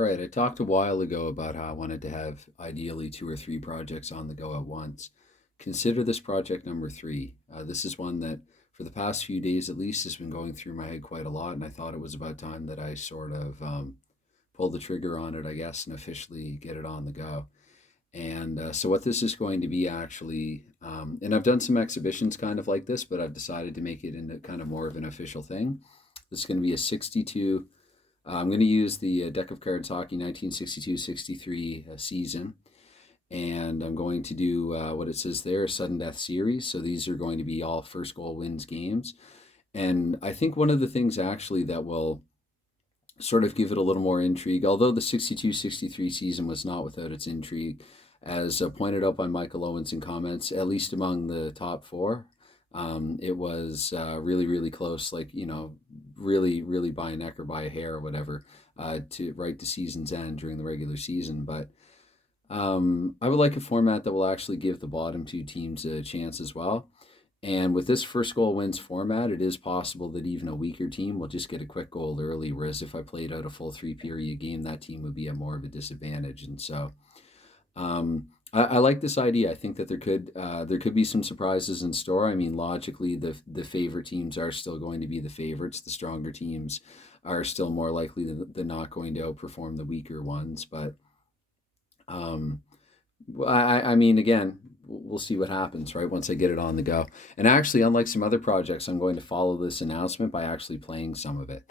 All right, I talked a while ago about how I wanted to have ideally two or three projects on the go at once. Consider this project number three. This is one that, for the past few days at least, has been going through my head quite a lot, and I thought it was about time that I sort of pull the trigger on it, I guess, and officially get it on the go. And so, what this is going to be actually, and I've done some exhibitions kind of like this, but I've decided to make it into kind of more of an official thing. This is going to be a 62. I'm going to use the deck of cards hockey 1962-63 season, and I'm going to do what it says there, a sudden death series. So these are going to be all first goal wins games. And I think one of the things actually that will sort of give it a little more intrigue, although the 62-63 season was not without its intrigue, as pointed out by Michael Owens in comments, at least among the top four. It was really, really close, like, really, really by a neck or by a hair or whatever, to right to season's end during the regular season. But I would like a format that will actually give the bottom two teams a chance as well. And with this first goal wins format, it is possible that even a weaker team will just get a quick goal early. Whereas if I played out a full three period game, that team would be at more of a disadvantage. And so I like this idea. I think that there could be some surprises in store. I mean, logically, the favorite teams are still going to be the favorites. The stronger teams are still more likely than not going to outperform the weaker ones. But um, I mean, again, we'll see what happens, right? Once I get it on the go. And actually, unlike some other projects, I'm going to follow this announcement by actually playing some of it.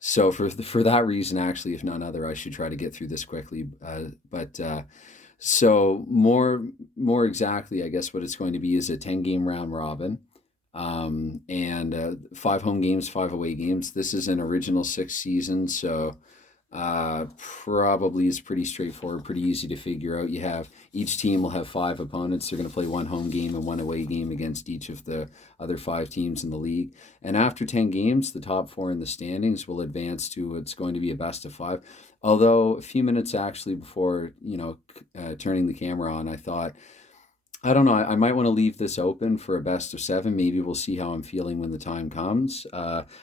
So for that reason, actually, if none other, I should try to get through this quickly. But so more exactly, I guess what it's going to be is a 10 game round robin, and five home games, five away games. This is an original six season, so probably is pretty straightforward, pretty easy to figure out. You have each team will have five opponents. They're going to play one home game and one away game against each of the other five teams in the league. And after 10 games, the top four in the standings will advance to what's going to be a best of five. Although a few minutes actually before turning the camera on, I thought, I don't know. I might want to leave this open for a best of seven. Maybe we'll see how I'm feeling when the time comes.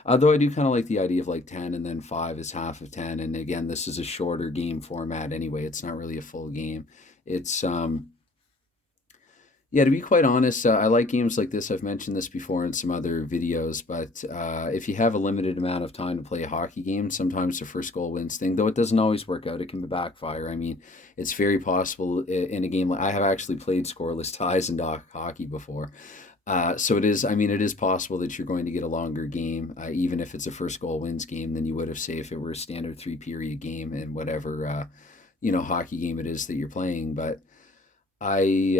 Although I do kind of like the idea of like 10 and then five is half of 10. And again, this is a shorter game format anyway. It's not really a full game. It's yeah, to be quite honest, I like games like this. I've mentioned this before in some other videos, but if you have a limited amount of time to play a hockey game, sometimes the first goal wins thing, though it doesn't always work out. It can backfire. I mean, it's very possible in a game. I have actually played scoreless ties in DoC hockey before. So it is, I mean, it is possible that you're going to get a longer game, even if it's a first goal wins game than you would have, say, if it were a standard three period game in whatever, hockey game it is that you're playing. But I,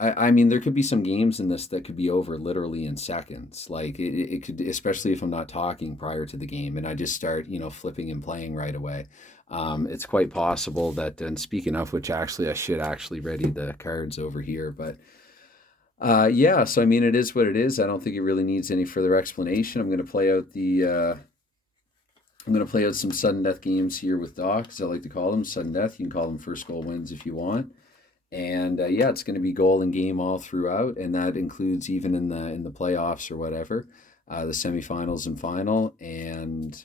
I mean, there could be some games in this that could be over literally in seconds. Like it could, especially if I'm not talking prior to the game and I just start, flipping and playing right away. It's quite possible that, and speaking of which, actually, I should actually ready the cards over here. But yeah, so I mean, it is what it is. I don't think it really needs any further explanation. I'm going to play out some sudden death games here with Doc, as I like to call them, sudden death. You can call them first goal wins if you want. And yeah, it's going to be goal and game all throughout, and that includes even in the playoffs or whatever, the semifinals and final. And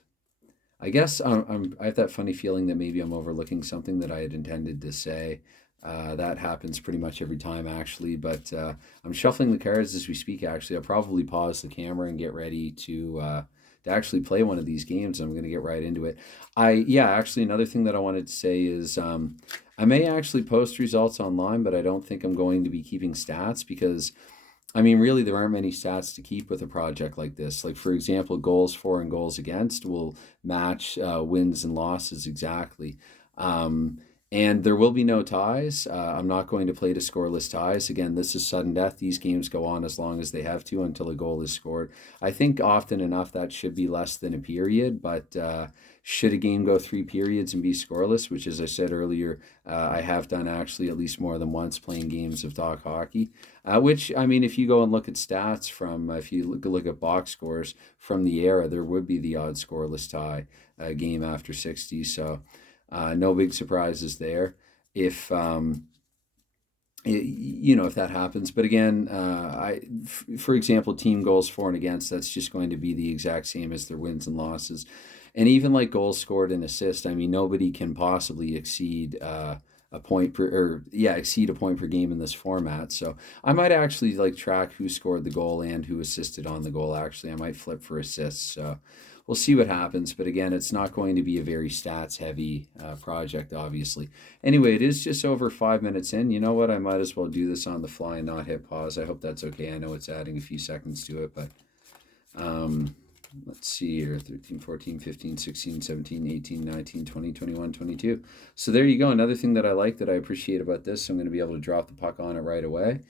I guess I have that funny feeling that maybe I'm overlooking something that I had intended to say. That happens pretty much every time, actually. But I'm shuffling the cards as we speak. Actually, I'll probably pause the camera and get ready to actually play one of these games. I'm going to get right into it. Yeah, actually, another thing that I wanted to say is I may actually post results online, but I don't think I'm going to be keeping stats because I mean, really, there aren't many stats to keep with a project like this. Like, for example, goals for and goals against will match wins and losses exactly. Um, and there will be no ties. I'm not going to play to scoreless ties. Again, this is sudden death. These games go on as long as they have to until a goal is scored. I think often enough that should be less than a period, but should a game go three periods and be scoreless, which, as I said earlier, I have done actually at least more than once playing games of DoC hockey. Which, I mean, if you go and look at stats from, if you look at box scores from the era, there would be the odd scoreless tie game after 60. So no big surprises there. If, if that happens. But again, for example, team goals for and against, that's just going to be the exact same as their wins and losses. And even like goals scored and assist, I mean, nobody can possibly exceed a point per, or yeah, exceed a point per game in this format. So I might actually like track who scored the goal and who assisted on the goal. Actually, I might flip for assists. So we'll see what happens. But again, it's not going to be a very stats heavy project, obviously. Anyway, it is just over 5 minutes in. You know what? I might as well do this on the fly and not hit pause. I hope that's okay. I know it's adding a few seconds to it, but let's see here, 13, 14, 15, 16, 17, 18, 19, 20, 21, 22. So there you go. Another thing that I like, that I appreciate about this, I'm going to be able to drop the puck on it right away.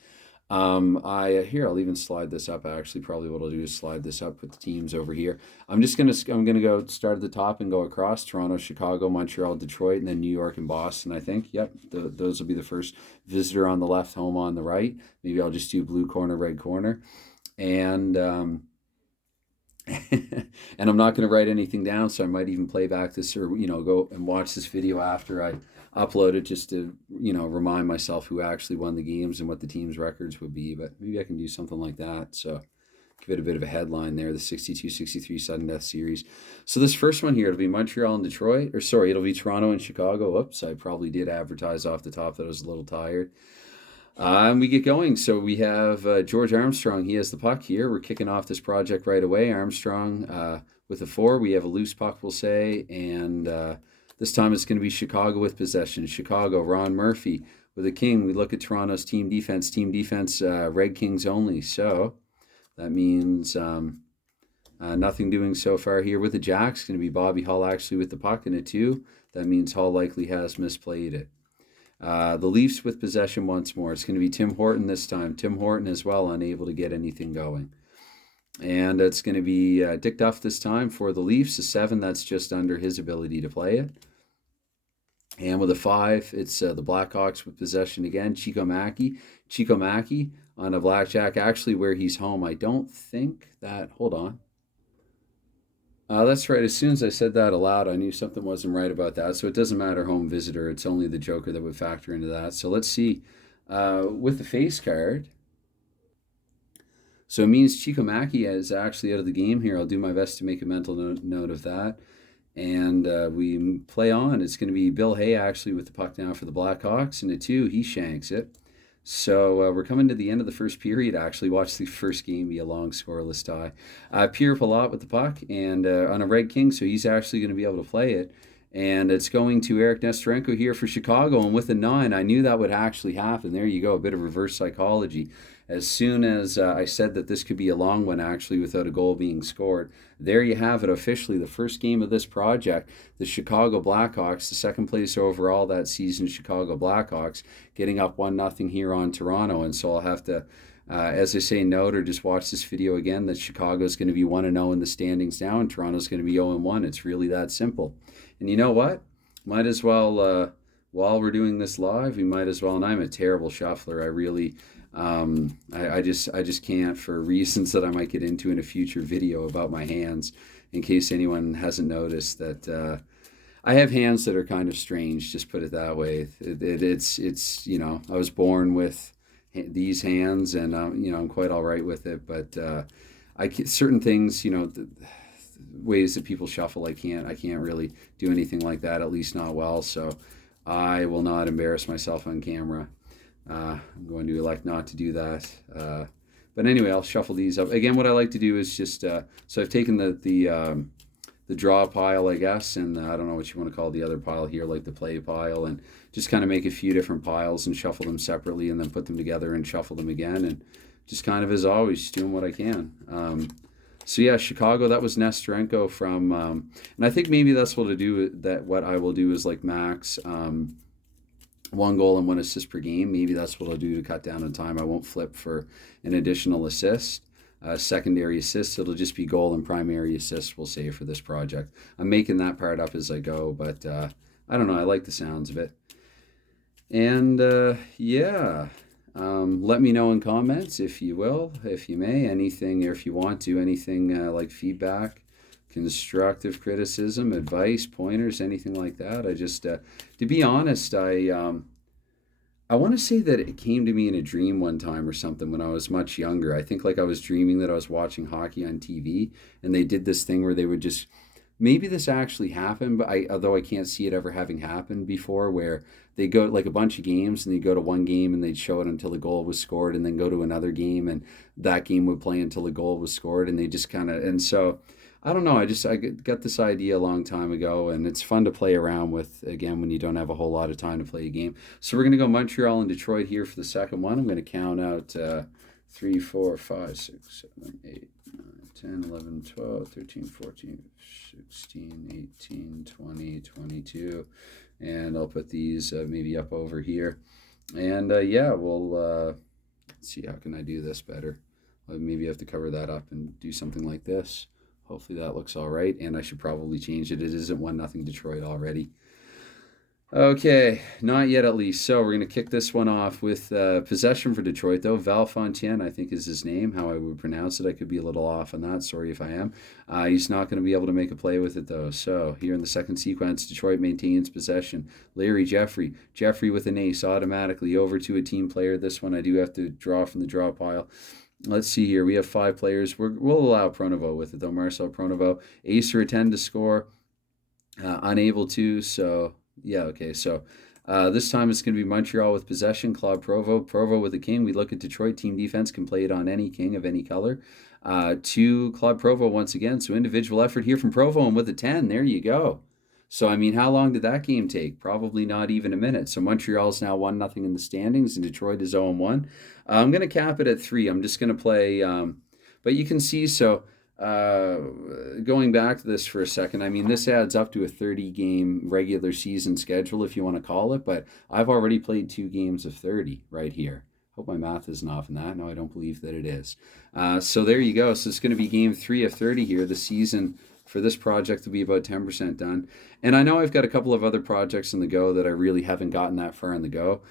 I'll even slide this up. Actually, probably what I'll do is slide this up with the teams over here. I'm gonna go start at the top and go across: Toronto, Chicago, Montreal, Detroit, and then New York and Boston. I think. Yep, those will be the first. Visitor on the left, home on the right. Maybe I'll just do blue corner, red corner, and and I'm not going to write anything down, so I might even play back this, or go and watch this video after I upload it, just to remind myself who actually won the games and what the team's records would be. But maybe I can do something like that. So give it a bit of a headline there: the 62-63 sudden death series. So this first one here, it'll be Montreal and Detroit, or sorry, it'll be Toronto and Chicago. Oops, I probably did advertise off the top that I was a little tired. And we get going. So we have George Armstrong. He has the puck here. We're kicking off this project right away. Armstrong with a 4. We have a loose puck, we'll say. And this time it's going to be Chicago with possession. Chicago, Ron Murphy with a king. We look at Toronto's team defense. Team defense, Red Kings only. So that means nothing doing so far here with the Jacks. Going to be Bobby Hull actually with the puck in a 2. That means Hull likely has misplayed it. The Leafs with possession once more. It's going to be Tim Horton this time. Tim Horton as well, unable to get anything going. And it's going to be Dick Duff this time for the Leafs. A 7, that's just under his ability to play it. And with a 5, it's the Blackhawks with possession again. Chico Mackey on a blackjack, actually where he's home. I don't think that, hold on. That's right. As soon as I said that aloud, I knew something wasn't right about that. So it doesn't matter home visitor. It's only the Joker that would factor into that. So let's see. With the face card. So it means Chico Mackey is actually out of the game here. I'll do my best to make a mental note of that. And we play on. It's going to be Bill Hay actually with the puck now for the Blackhawks. And a 2, he shanks it. So we're coming to the end of the first period, actually. Watch the first game be a long scoreless tie. Pierre Palat with the puck and on a Red King, so he's actually going to be able to play it. And it's going to Eric Nestorenko here for Chicago. And with a 9, I knew that would actually happen. There you go, a bit of reverse psychology. As soon as I said that this could be a long one, actually, without a goal being scored, there you have it officially. The first game of this project, the Chicago Blackhawks, the second place overall that season, Chicago Blackhawks, getting up 1-0 here on Toronto. And so I'll have to, as I say, note or just watch this video again, that Chicago's going to be 1-0 in the standings now, and Toronto's going to be 0-1. It's really that simple. And you know what? Might as well, while we're doing this live, we might as well, and I'm a terrible shuffler. I really... I just can't, for reasons that I might get into in a future video about my hands, in case anyone hasn't noticed that I have hands that are kind of strange, just put it that way. It's I was born with these hands, and I'm quite all right with it, but certain things, the ways that people shuffle, I can't really do anything like that, at least not well. So I will not embarrass myself on camera. I'm going to elect not to do that. But anyway, I'll shuffle these up. Again, what I like to do is just, so I've taken the draw pile, I guess, and I don't know what you want to call the other pile here, like the play pile, and just kind of make a few different piles and shuffle them separately and then put them together and shuffle them again, and just kind of, as always, just doing what I can. So yeah, Chicago, that was Nestorenko from, and I think maybe that's what I will do is like max 1 goal and 1 assist per game. Maybe that's what I'll do to cut down on time. I won't flip for an additional assist. Secondary assist, it'll just be goal and primary assist, we'll say, for this project. I'm making that part up as I go, but I don't know. I like the sounds of it. And yeah, let me know in comments, if you will, if you may, anything, or if you want to, anything like feedback, constructive criticism, advice, pointers, anything like that. I just, to be honest, I want to say that it came to me in a dream one time or something when I was much younger. I think like I was dreaming that I was watching hockey on TV, and they did this thing where they would just maybe this actually happened, but although I can't see it ever having happened before, where they go like a bunch of games and they go to one game and they'd show it until the goal was scored, and then go to another game and that game would play until the goal was scored, and they just kind of, and so I don't know. I got this idea a long time ago, and it's fun to play around with again when you don't have a whole lot of time to play a game. So we're gonna go Montreal and Detroit here for the second one. I'm gonna count out 3, 4, 5, 6, 7, 8, 9, 10, 11, 12, 13, 14, 16, 18, 20, 22, and I'll put these maybe up over here. And yeah, we'll let's see, how can I do this better? Maybe I have to cover that up and do something like this. Hopefully that looks all right, and I should probably change it. It isn't 1-0 Detroit already. Okay, not yet at least. So we're going to kick this one off with possession for Detroit, though. Valfontaine, I think, is his name, how I would pronounce it. I could be a little off on that. Sorry if I am. He's not going to be able to make a play with it, though. So here in the second sequence, Detroit maintains possession. Larry Jeffrey. Jeffrey with an ace automatically over to a team player. This one I do have to draw from the draw pile. Let's see here. We have 5 players. We'll allow Pronovo with it, though. Marcel Pronovo. Ace or a 10 to score. Unable to, so... Yeah, okay, so this time it's going to be Montreal with possession, Claude Provo. Provo with the king. We look at Detroit. Team defense can play it on any king of any color. To Claude Provo once again. So individual effort here from Provo, and with a 10, there you go. So, I mean, how long did that game take? Probably not even a minute. So Montreal is now 1-0 in the standings, and Detroit is 0-1. I'm going to cap it at 3. I'm just going to play, but you can see, so... going back to this for a second, I mean, this adds up to a 30-game regular season schedule, if you want to call it, but I've already played 2 games of 30 right here. Hope my math isn't off in that. No, I don't believe that it is. So there you go. So it's going to be game 3 of 30 here. The season for this project will be about 10% done. And I know I've got a couple of other projects in the go that I really haven't gotten that far in the go.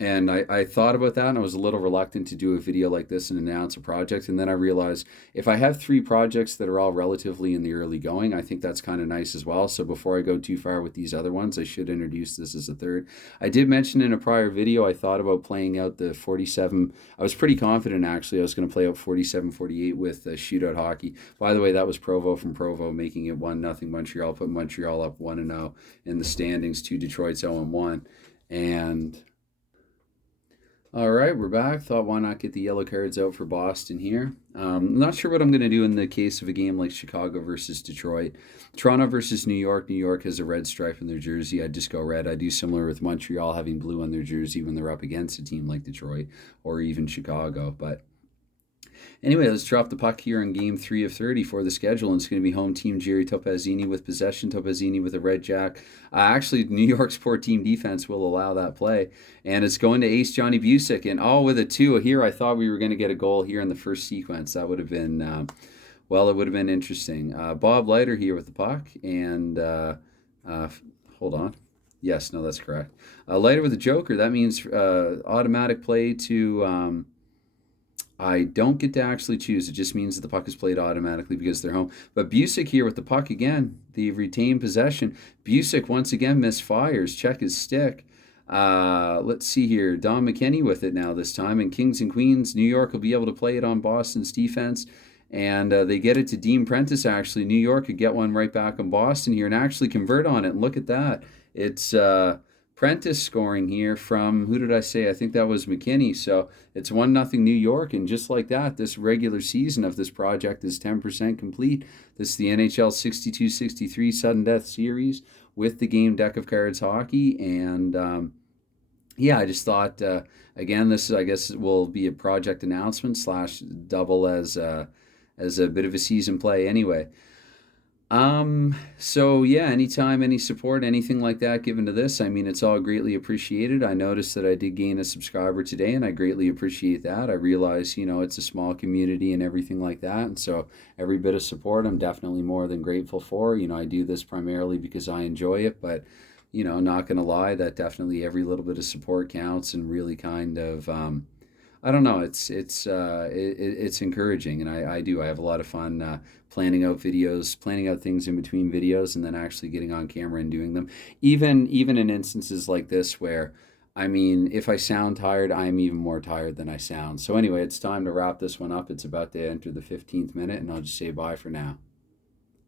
And I thought about that, and I was a little reluctant to do a video like this and announce a project. And then I realized if I have 3 projects that are all relatively in the early going, I think that's kind of nice as well. So before I go too far with these other ones, I should introduce this as a third. I did mention in a prior video, I thought about playing out the 47. I was pretty confident, actually. I was going to play out 47-48 with shootout hockey. By the way, that was Provo from Provo, making it 1-0 Montreal, put Montreal up 1-0 in the standings to Detroit's 0-1. And... all right, we're back. Thought, why not get the yellow cards out for Boston here? I'm not sure what I'm going to do in the case of a game like Chicago versus Detroit. Toronto versus New York. New York has a red stripe in their jersey. I'd just go red. I do similar with Montreal having blue on their jersey when they're up against a team like Detroit or even Chicago. But anyway, let's drop the puck here in game 3 of 30 for the schedule. And it's going to be home team Jerry Topazzini with possession. Topazzini with a red jack. Actually, New York's poor team defense will allow that play. And it's going to ace Johnny Busick. And with a 2 here, I thought we were going to get a goal here in the first sequence. That would have been, well, it would have been interesting. Bob Leiter here with the puck. And hold on. Yes, no, that's correct. Leiter with a joker. That means automatic play to... I don't get to actually choose. It just means that the puck is played automatically because they're home. But Busick here with the puck again. The retained possession. Busick once again misfires. Check his stick. Let's see here. Don McKinney with it now this time. And Kings and Queens, New York will be able to play it on Boston's defense. And they get it to Dean Prentice, actually. New York could get one right back on Boston here and actually convert on it. And look at that. It's... Prentice scoring here from, who did I say? I think that was McKinney. So it's 1-0 New York. And just like that, this regular season of this project is 10% complete. This is the NHL 62-63 Sudden Death Series with the game deck of cards hockey. And yeah, I just thought, again, this is, I guess, will be a project announcement / double as a bit of a season play anyway. So yeah, anytime, any support, anything like that given to this, I mean, it's all greatly appreciated. I noticed that I did gain a subscriber today, and I greatly appreciate that. I realize, it's a small community and everything like that. And so every bit of support, I'm definitely more than grateful for. I do this primarily because I enjoy it, but, not going to lie, that definitely every little bit of support counts and really kind of, I don't know. It's encouraging, and I have a lot of fun planning out videos, planning out things in between videos, and then actually getting on camera and doing them. Even in instances like this where, I mean, if I sound tired, I'm even more tired than I sound. So anyway, it's time to wrap this one up. It's about to enter the 15th minute, and I'll just say bye for now.